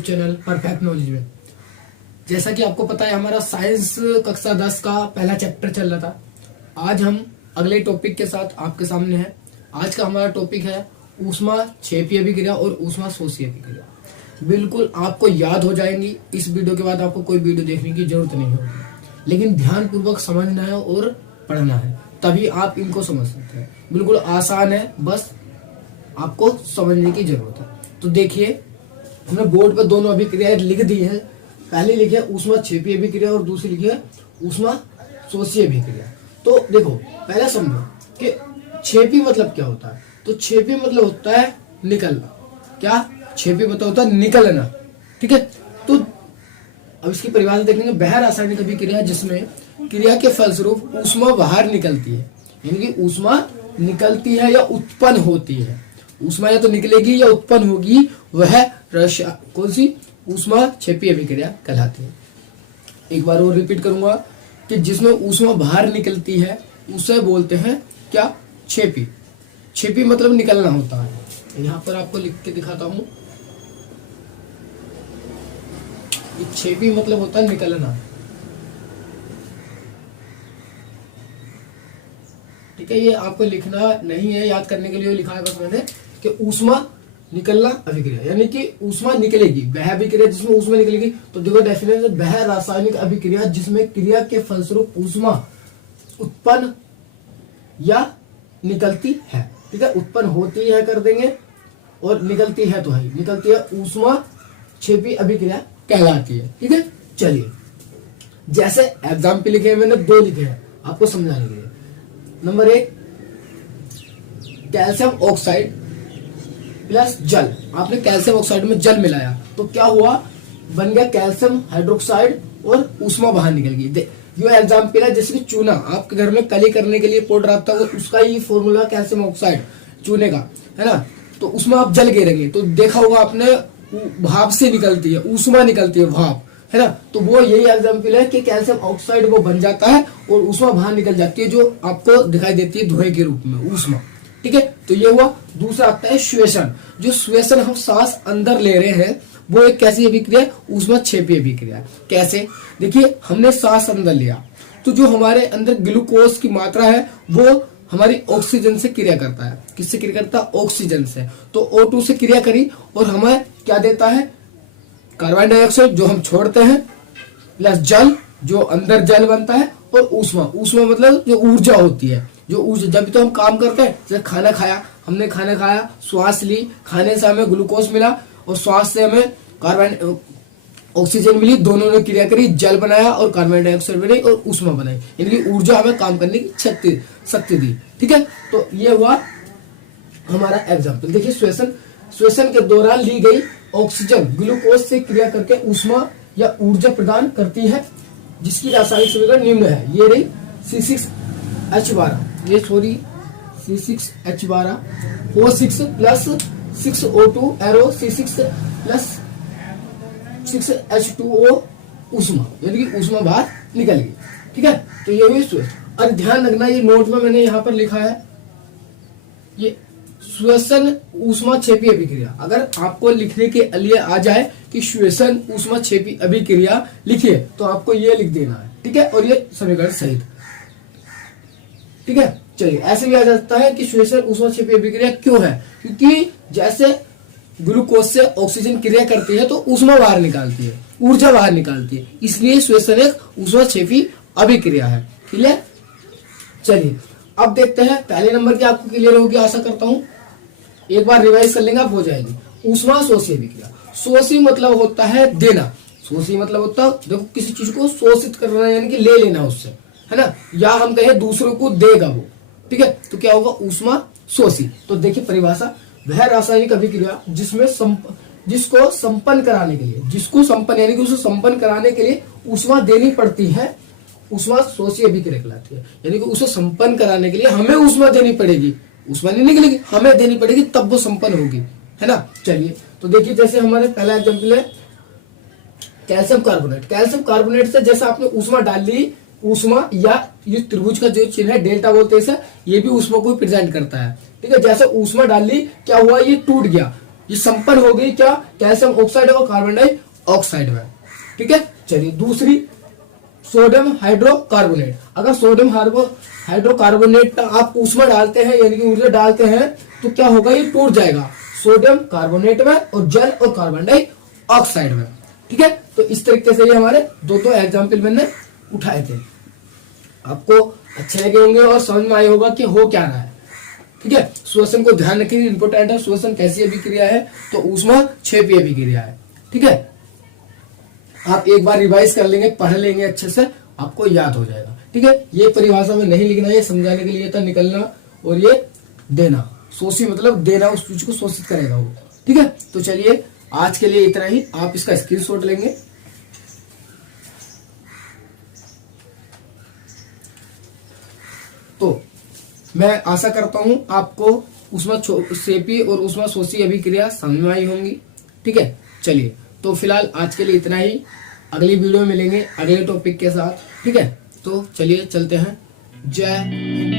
YouTube channel perfect knowledge में। जैसा कि आपको पता है हमारा साइंस कक्षा 10 का पहला चैप्टर चल रहा था। आज हम अगले टॉपिक के साथ आपके सामने हैं। आज का हमारा टॉपिक है ऊष्मा क्षेपीय अभिक्रिया और ऊष्मा शोषी अभिक्रिया। बिल्कुल आपको याद हो जाएंगी। इस वीडियो के बाद आपको कोई वीडियो देखने की जरूरत नहीं होगी, लेकिन ध्यान पूर्वक समझना है और पढ़ना है, तभी आप इनको समझ सकते हैं। बिल्कुल आसान है, बस आपको समझने की जरूरत है। तो देखिए, हमने बोर्ड पर दोनों अभिक्रियाएं लिख दी है। पहली लिखी है ऊष्मा क्षेपीय अभिक्रिया और दूसरी लिखी है ऊष्मा शोषी अभिक्रिया। तो देखो, पहले समझो कि क्षेपी मतलब क्या होता है। तो क्षेपी मतलब होता है निकलना। क्या क्षेपी मतलब होता है निकलना, ठीक है। तो अब इसकी परिभाषा देख लेंगे। वह रासायनिक अभिक्रिया जिसमें क्रिया के फलस्वरूप ऊष्मा बाहर निकलती है, यानी कि ऊष्मा निकलती है या उत्पन्न होती है। ऊष्मा या तो निकलेगी या उत्पन्न होगी, वह कौन सी ऊष्मा क्षेपीय अभिक्रिया कहलाती है। एक बार और रिपीट करूंगा कि जिसमें ऊष्मा बाहर निकलती है उसे बोलते हैं क्या, क्षेपी। क्षेपी मतलब निकलना होता है। यहां पर आपको लिख के दिखाता हूं। क्षेपी मतलब होता है निकलना, ठीक है। ये आपको लिखना नहीं है, याद करने के लिए लिखा है बस मैंने कि ऊष्मा निकलना अभिक्रिया, यानी कि ऊष्मा निकलेगी। वह अभिक्रिया जिसमें ऊष्मा निकलेगी। तो देखो डेफिनेशन, वह रासायनिक अभिक्रिया जिसमें क्रिया के फलस्वरूप ऊष्मा उत्पन्न या निकलती है, ठीक है। उत्पन्न होती है कर देंगे और निकलती है तो है, निकलती है, ऊष्मा क्षेपी अभिक्रिया कहलाती है, ठीक है। चलिए, जैसे एग्जाम्पल लिखे हैं मैंने, दो लिखे हैं आपको समझाने के लिए। नंबर 1, कैल्शियम ऑक्साइड प्लस जल। आपने कैल्शियम ऑक्साइड में जल मिलाया तो क्या हुआ, बन गया कैल्शियम हाइड्रोक्साइड और ऊष्मा बाहर निकल गई। ये एग्जाम्पल है जैसे कि चूना, आपके घर में कली करने के लिए पाउडर आता है, उसका ही फॉर्मूला कैल्शियम ऑक्साइड चूने का, है ना। तो उसमें आप जल गिरेंगे तो देखा होगा आपने, भाप से निकलती है, ऊष्मा निकलती है, भाप, है ना। तो वो यही एग्जाम्पल है कि कैल्शियम ऑक्साइड वो बन जाता है और ऊष्मा बाहर निकल जाती है, जो आपको दिखाई देती है धुएं के रूप में, ऊष्मा, ठीक है। तो ये हुआ। दूसरा आता है श्वेसन। जो श्वेसन हम सांस अंदर ले रहे हैं वो एक कैसी अभिक्रिया, ऊष्मा क्षेपीय अभिक्रिया। कैसे, देखिए, हमने सांस अंदर लिया तो जो हमारे अंदर ग्लूकोज की मात्रा है वो हमारी ऑक्सीजन से क्रिया करता है। किससे क्रिया करता है, ऑक्सीजन से। तो O2 से क्रिया करी और हमें क्या देता है, कार्बन डाइऑक्साइड जो हम छोड़ते हैं, प्लस जल जो अंदर जल बनता है, और ऊष्मा। ऊष्मा मतलब जो ऊर्जा होती है, जो ऊर्जा, जब तो हम काम करते हैं, जैसे खाना खाया, हमने खाना खाया, श्वास ली, खाने से हमें ग्लूकोज मिला और श्वास से हमें कार्बन ऑक्सीजन मिली, दोनों ने क्रिया करी, जल बनाया और कार्बन डाइऑक्साइड बनाई और ऊष्मा बनाई, यानी कि ऊर्जा हमें काम करने की शक्ति दी, ठीक है। तो ये हुआ हमारा एग्जाम्पल। देखिए, श्वसन के दौरान ली गई ऑक्सीजन ग्लूकोज से क्रिया करके ऊष्मा या ऊर्जा प्रदान करती है, जिसकी रासायनिक समीकरण निम्न है। ये रही C6H12, ये sorry C6H12 O6 plus 6O2 arrow C6 plus 6H2O ऊष्मा, यानी कि ऊष्मा बाहर निकल गई, ठीक है। तो ये हुई श्वसन। और ध्यान रखना, ये नोट में मैंने यहाँ पर लिखा है, ये श्वसन ऊष्मा क्षेपीय अभिक्रिया। अगर आपको लिखने के लिए आ जाए कि श्वसन ऊष्मा क्षेपी अभिक्रिया लिखिए तो आपको ये लिख देना है, ठीक है, और ये समीकरण सहित, ठीक है। चलिए, ऐसे भी आ जाता है कि श्वसन ऊष्मा क्षेपी अभिक्रिया क्यों है, क्योंकि जैसे ग्लूकोज से ऑक्सीजन क्रिया करती है तो ऊष्मा बाहर निकालती है, ऊर्जा बाहर निकालती है, इसलिए श्वसन एक ऊष्मा क्षेपी अभिक्रिया है, क्लियर। चलिए, अब देखते हैं पहले नंबर की आपको क्लियर होगी, आशा करता हूं। एक बार रिवाइज कर लेंगे, आप हो जाएगी। ऊष्मा शोषी अभिक्रिया। शोषी मतलब होता है देना, शोषी मतलब होता है, देखो, किसी चीज को शोषित करना, यानी कि ले लेना उससे, है ना, या हम कहें दूसरों को देगा वो, ठीक है। तो क्या होगा, ऊष्मा शोषी। तो देखिए परिभाषा, वह रासायनिक अभिक्रिया जिसमें जिसको संपन्न कराने के लिए, जिसको संपन्न यानी कि उसे संपन्न कराने के लिए ऊष्मा देनी पड़ती है, ऊष्मा शोषी अभिक्रिया कहलाती है। यानी कि उसे संपन्न कराने के लिए हमें ऊष्मा देनी पड़ेगी, ऊष्मा नहीं निकलेगी, हमें देनी पड़ेगी, तब वो संपन्न होगी, है ना। चलिए, तो देखिए, जैसे हमारे पहला एग्जाम्पल है कैल्शियम कार्बोनेट। कैल्शियम कार्बोनेट से जैसे आपने ऊष्मा डाल ली, ऊष्मा या ये त्रिभुज का जो चिन्ह है डेल्टा बोलते हैं इसे, ये भी ऊष्मा को प्रेजेंट करता है, ठीक है। जैसे ऊष्मा डाल ली, क्या हुआ, ये टूट गया, ये संपर्क हो गई क्या, कैल्शियम ऑक्साइड और कार्बन डाइऑक्साइड में। ठीक है, चलिए दूसरी सोडियम हाइड्रोकार्बोनेट। अगर सोडियम हाइड्रोकार्बोनेट का आप उसमें डालते हैं यानी कि ऊर्जा डालते हैं तो क्या होगा, ये टूट जाएगा सोडियम कार्बोनेट में और जल और कार्बन डाइऑक्साइड में। ठीक है, तो इस तरीके से ये हमारे दो एग्जाम्पल मैंने उठाए थे, आपको अच्छे लगे होंगे और समझ में आए होगा कि हो क्या रहा है। ठीक है, श्वसन को ध्यान रखिए, इंपोर्टेंट है। श्वसन कैसी अभिक्रिया है, तो ऊष्मा क्षेपीय अभिक्रिया है। ठीक है, आप एक बार रिवाइज कर लेंगे, पढ़ लेंगे अच्छे से, आपको याद हो जाएगा। ठीक है, ये परिभाषा में नहीं लिखना, ये समझाने के लिए था, निकलना और ये देना। शोषी मतलब देना, उस चीज को शोषित करेगा वो। ठीक है, तो चलिए आज के लिए इतना ही, आप इसका स्क्रीनशॉट लेंगे। तो मैं आशा करता हूं आपको ऊष्मा क्षेपी और ऊष्मा शोषी अभिक्रिया समझ में आई होंगी। ठीक है, चलिए तो फिलहाल आज के लिए इतना ही, अगली वीडियो में मिलेंगे अगले टॉपिक के साथ। ठीक है, तो चलिए चलते हैं। जय हिंद।